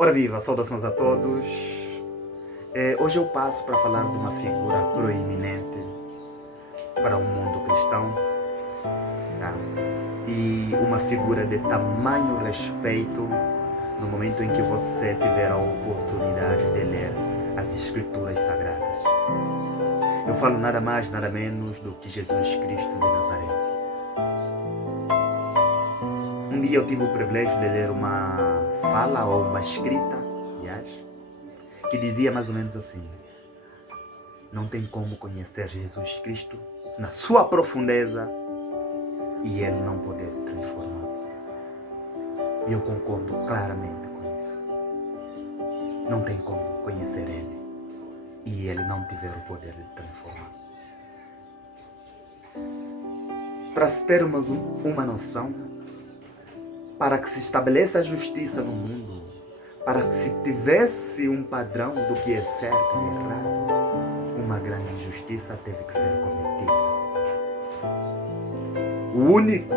Ora viva, saudações a todos. Hoje eu passo para falar de uma figura proeminente para o mundo cristão, tá? E uma figura de tamanho respeito no momento em que você tiver a oportunidade de ler as Escrituras Sagradas. Eu falo nada mais, nada menos do que Jesus Cristo de Nazaré. Um dia eu tive o privilégio de ler uma fala ou uma escrita, aliás, que dizia mais ou menos assim: não tem como conhecer Jesus Cristo na sua profundeza e Ele não poder te transformar. E eu concordo claramente com isso. Não tem como conhecer Ele e Ele não tiver o poder de transformar. Para se termos uma noção, para que se estabeleça a justiça no mundo, para que se tivesse um padrão do que é certo e errado, uma grande injustiça teve que ser cometida. O único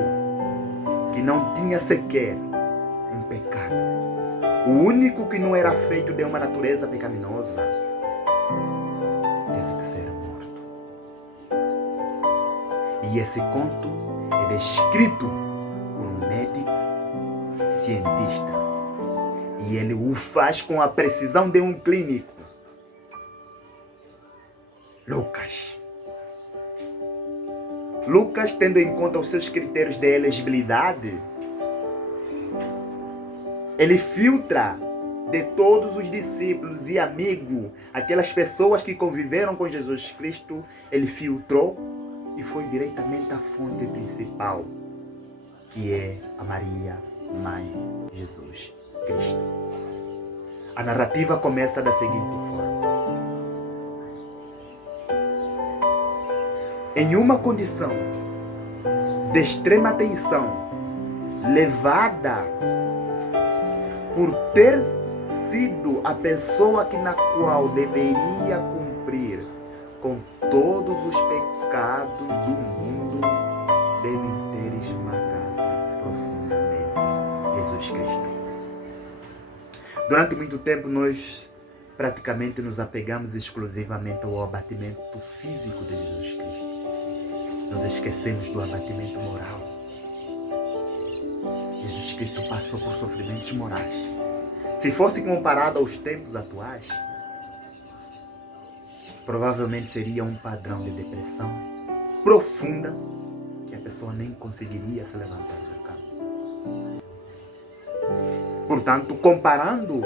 que não tinha sequer um pecado, o único que não era feito de uma natureza pecaminosa, teve que ser morto. E esse conto é descrito por um médico cientista, e ele o faz com a precisão de um clínico. Lucas, tendo em conta os seus critérios de elegibilidade, ele filtra de todos os discípulos e amigos, aquelas pessoas que conviveram com Jesus Cristo, ele filtrou e foi diretamente à fonte principal, que é a Maria, Mãe de Jesus Cristo. A narrativa começa da seguinte forma: em uma condição de extrema tensão, levada por ter sido a pessoa na qual deveria cumprir com todos os pecados do mundo, devem ter esmagado profundamente Jesus Cristo. Durante muito tempo nós praticamente nos apegamos exclusivamente ao abatimento físico de Jesus Cristo. Nos esquecemos do abatimento moral. Jesus Cristo passou por sofrimentos morais. Se fosse comparado aos tempos atuais, provavelmente seria um padrão de depressão profunda que a pessoa nem conseguiria se levantar da cama. Portanto, comparando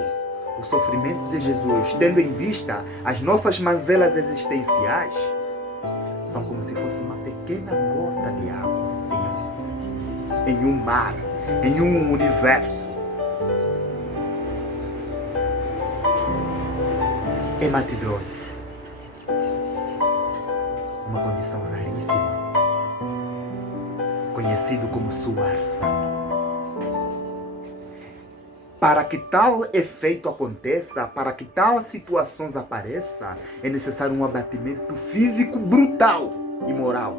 o sofrimento de Jesus, tendo em vista as nossas mazelas existenciais, são como se fosse uma pequena gota de água em um mar, em um universo. Hematidrose, uma condição raríssima, conhecido como suar sangue. Para que tal efeito aconteça, para que tal situações apareça, é necessário um abatimento físico brutal e moral.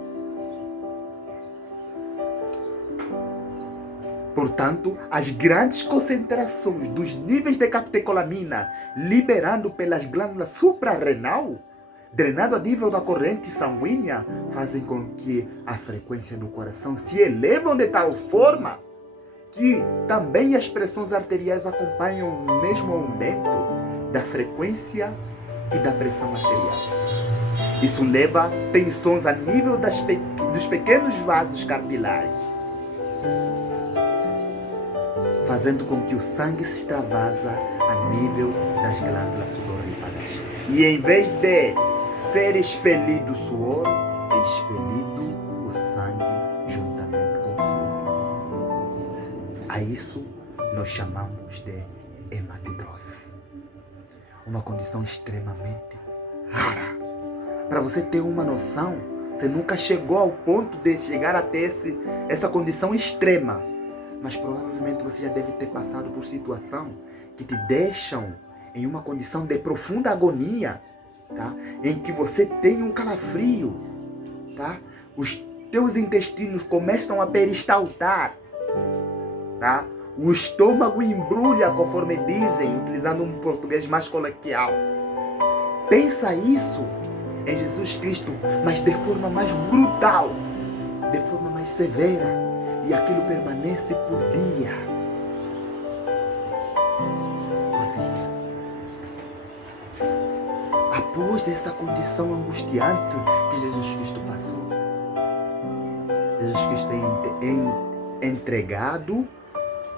Portanto, as grandes concentrações dos níveis de catecolamina liberando pelas glândulas suprarrenal, drenando a nível da corrente sanguínea, fazem com que a frequência do coração se eleve de tal forma que também as pressões arteriais acompanham o mesmo aumento da frequência e da pressão arterial. Isso leva a tensões a nível dos pequenos vasos capilares, fazendo com que o sangue se extravasa a nível das glândulas sudoríparas. E em vez de ser expelido o suor, é expelido o sangue juntamente com o suor. A isso nós chamamos de hematidrose. Uma condição extremamente rara. Para você ter uma noção, você nunca chegou ao ponto de chegar até essa condição extrema. Mas provavelmente você já deve ter passado por situação que te deixam em uma condição de profunda agonia, tá? Em que você tem um calafrio, tá? Os teus intestinos começam a peristaltar, tá? O estômago embrulha, conforme dizem, utilizando um português mais coloquial. Pensa isso em Jesus Cristo, mas de forma mais brutal, de forma mais severa, e aquilo permanece por dia. Por dia. Após essa condição angustiante que Jesus Cristo passou, Jesus Cristo é entregado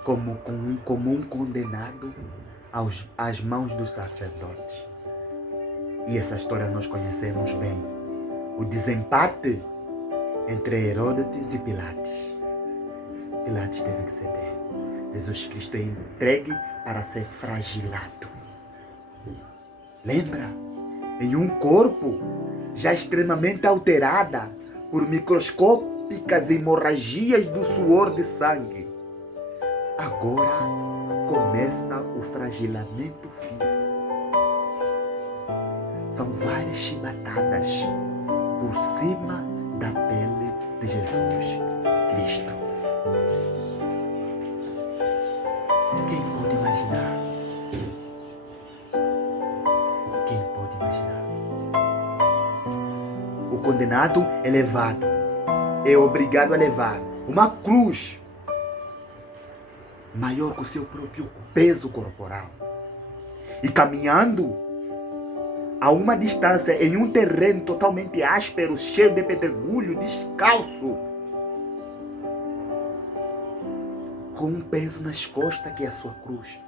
como um condenado às mãos dos sacerdotes. E essa história nós conhecemos bem. O desempate entre Herodes e Pilatos. Pilatos teve que ceder. Jesus Cristo é entregue para ser flagilado. Lembra? Em um corpo já extremamente alterada por microscópicas hemorragias do suor de sangue. Agora começa o flagelamento físico. São várias chibatadas por cima da pele de Jesus Cristo. Quem pode imaginar? Quem pode imaginar? O condenado é levado, é obrigado a levar uma cruz maior que o seu próprio peso corporal. E caminhando a uma distância em um terreno totalmente áspero, cheio de pedregulho, descalço, com um peso nas costas que é a sua cruz.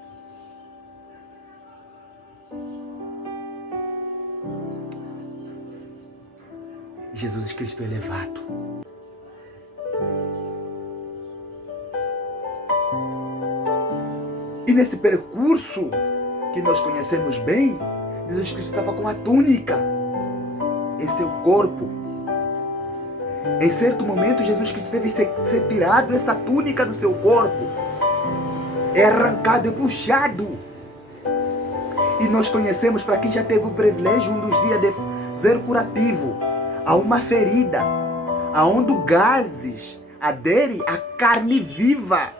Jesus Cristo é levado. E nesse percurso que nós conhecemos bem, Jesus Cristo estava com a túnica em seu corpo. Em certo momento, Jesus Cristo teve que ser tirado essa túnica do seu corpo. É arrancado, é puxado. E nós conhecemos, para quem já teve o privilégio, um dos dias de ser curativo, a uma ferida, aonde gases adere à carne viva.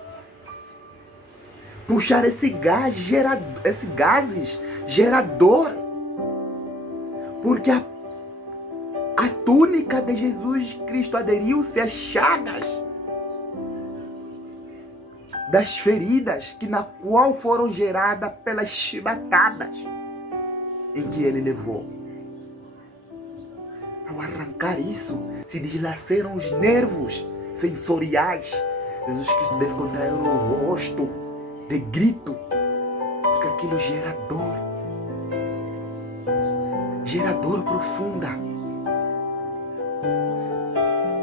Puxar esse gases gerador. Porque a túnica de Jesus Cristo aderiu-se às chagas das feridas na qual foram geradas pelas chibatadas em que ele levou. Ao arrancar isso, se dilaceram os nervos sensoriais. Jesus Cristo deve contrair o rosto de grito, porque aquilo gera dor profunda.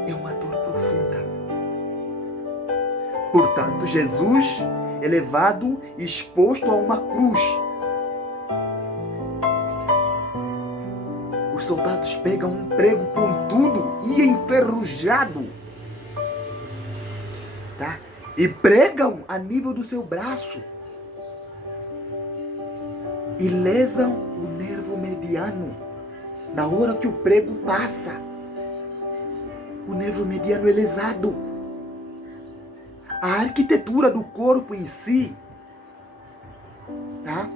É uma dor profunda. Portanto, Jesus é levado e exposto a uma cruz. Os soldados pegam um prego pontudo e enferrujado, tá? E pregam a nível do seu braço. E lesam o nervo mediano. Na hora que o prego passa, o nervo mediano é lesado. A arquitetura do corpo em si, tá?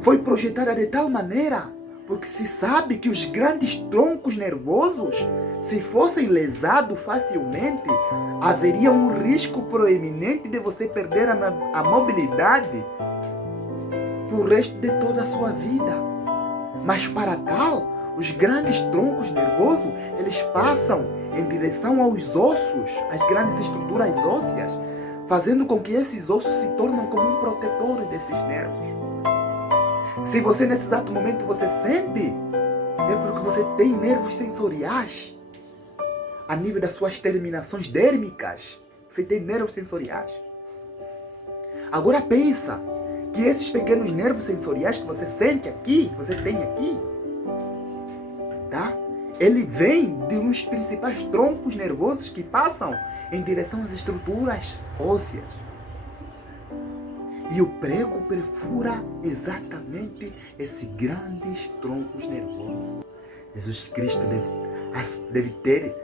Foi projetada de tal maneira, porque se sabe que os grandes troncos nervosos, se fossem lesados facilmente, haveria um risco proeminente de você perder a mobilidade por resto de toda a sua vida. Mas para tal, os grandes troncos nervosos, eles passam em direção aos ossos, às grandes estruturas ósseas, fazendo com que esses ossos se tornem como um protetor desses nervos. Se você nesse exato momento você sente, é porque você tem nervos sensoriais a nível das suas terminações dérmicas. Você tem nervos sensoriais. Agora pensa que esses pequenos nervos sensoriais que você sente aqui, que você tem aqui, tá? Ele vem de uns principais troncos nervosos que passam em direção às estruturas ósseas. E o prego perfura exatamente esses grandes troncos nervosos. Jesus Cristo deve ter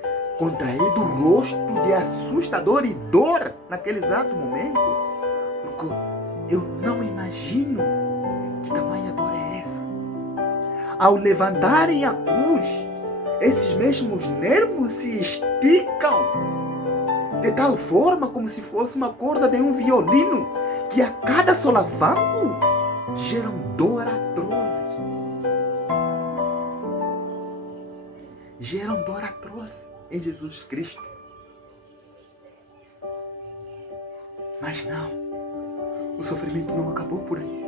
contraído rosto de assustador e dor naquele exato momento. Porque eu não imagino que tamanha dor é essa. Ao levantarem a cruz, esses mesmos nervos se esticam de tal forma como se fosse uma corda de um violino, que a cada solavanco geram dor atroz. Geram dor atroz em Jesus Cristo. Mas não, o sofrimento não acabou por aí.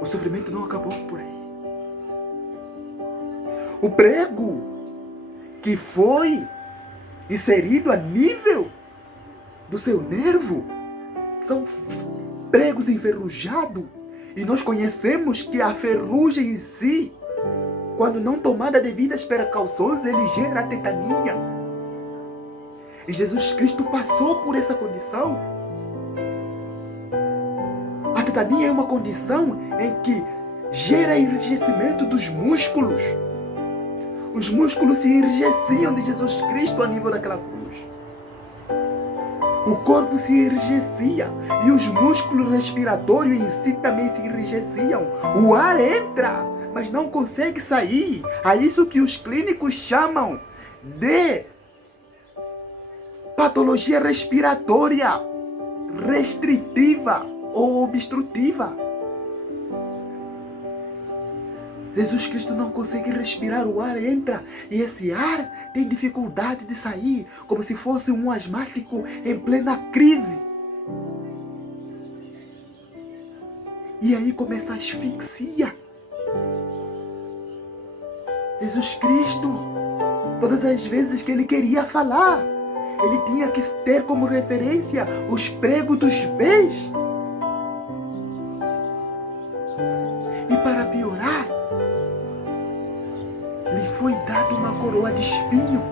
O sofrimento não acabou por aí. O prego que foi inserido a nível do seu nervo são pregos enferrujados. E nós conhecemos que a ferrugem em si, quando não tomada devidas precauções, ele gera tetania. E Jesus Cristo passou por essa condição. A tetania é uma condição em que gera enrijecimento dos músculos. Os músculos se enrijeciam de Jesus Cristo a nível daquela cruz. O corpo se enrijecia e os músculos respiratórios em si também se enrijeciam. O ar entra, mas não consegue sair. É isso que os clínicos chamam de patologia respiratória restritiva ou obstrutiva. Jesus Cristo não consegue respirar, o ar entra e esse ar tem dificuldade de sair, como se fosse um asmático em plena crise. E aí começa a asfixia. Jesus Cristo, todas as vezes que ele queria falar, ele tinha que ter como referência os pregos dos pés. E para piorar, lhe foi dada uma coroa de espinho.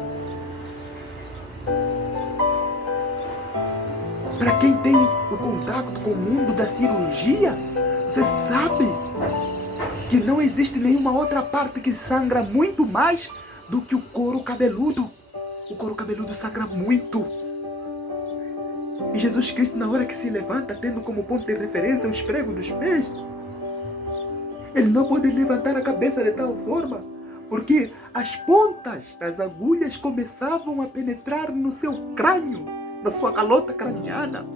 Para quem tem o contato com o mundo da cirurgia, você sabe que não existe nenhuma outra parte que sangra muito mais do que o couro cabeludo. O couro cabeludo sangra muito. E Jesus Cristo, na hora que se levanta, tendo como ponto de referência os pregos dos pés, ele não pode levantar a cabeça de tal forma, porque as pontas das agulhas começavam a penetrar no seu crânio, na sua calota craniana.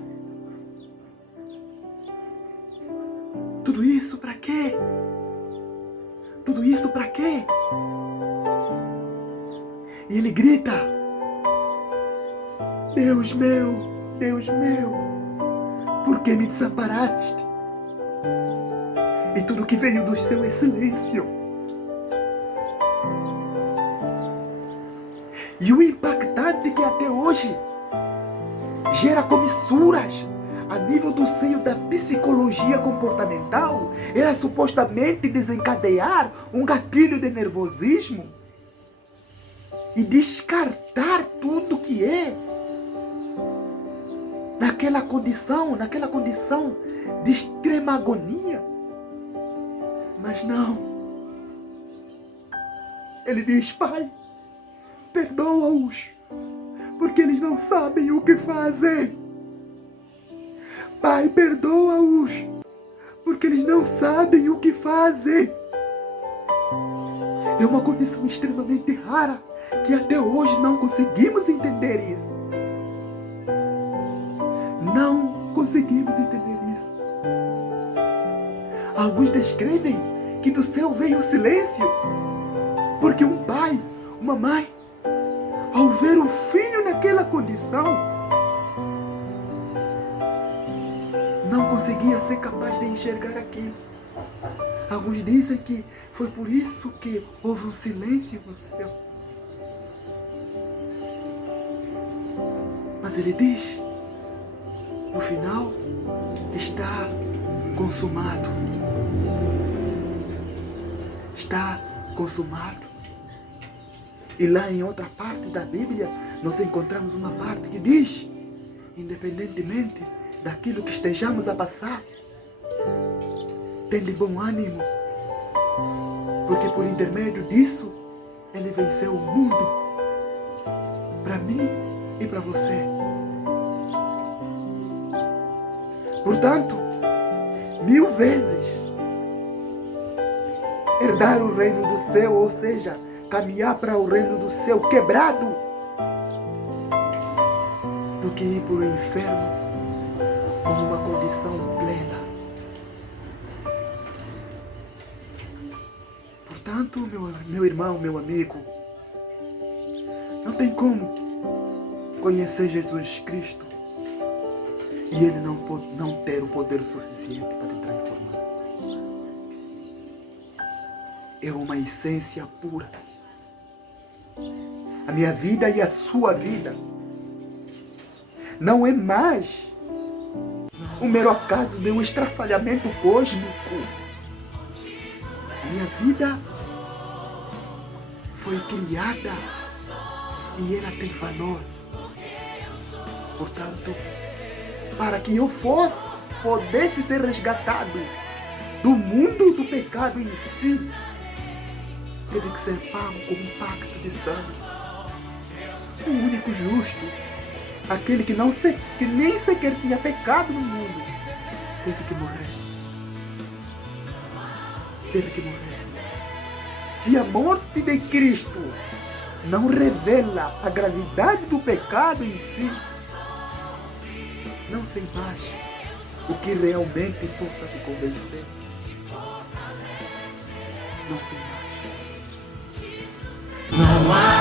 Tudo isso para quê? Tudo isso para quê? E ele grita: Deus meu, por que me desamparaste? E tudo que veio do céu é silêncio. E o impactante que até hoje gera comissuras a nível do seio da psicologia comportamental era supostamente desencadear um gatilho de nervosismo e descartar tudo que é naquela condição de extrema agonia. Mas não. Ele diz: Pai, perdoa-os, porque eles não sabem o que fazem. Pai, perdoa-os, porque eles não sabem o que fazem. É uma condição extremamente rara, que até hoje não conseguimos entender isso. Não conseguimos entender isso. Alguns descrevem que do céu veio o silêncio, porque um pai, uma mãe, ao ver o filho naquela condição, não conseguia ser capaz de enxergar aquilo. Alguns dizem que foi por isso que houve um silêncio no céu. Mas ele diz, no final, que está consumado. Está consumado. E lá em outra parte da Bíblia, nós encontramos uma parte que diz, independentemente daquilo que estejamos a passar, tende bom ânimo, porque por intermédio disso, ele venceu o mundo. para mim e para você. Portanto, 1000 vezes herdar o reino do céu, ou seja, caminhar para o reino do céu quebrado, do que ir para o inferno com uma condição plena. Portanto, meu irmão, meu amigo, não tem como conhecer Jesus Cristo e Ele não ter o poder suficiente para te transformar. É uma essência pura. A minha vida e a sua vida não é mais um mero acaso de um estraçalhamento cósmico. A minha vida foi criada e ela tem valor. Portanto, para que eu pudesse ser resgatado do mundo do pecado em si, teve que ser pago com um pacto de sangue. O único justo, aquele que nem sequer tinha pecado no mundo, teve que morrer. Teve que morrer. Se a morte de Cristo não revela a gravidade do pecado em si, não sei mais o que realmente possa te convencer. Não sei mais. Não há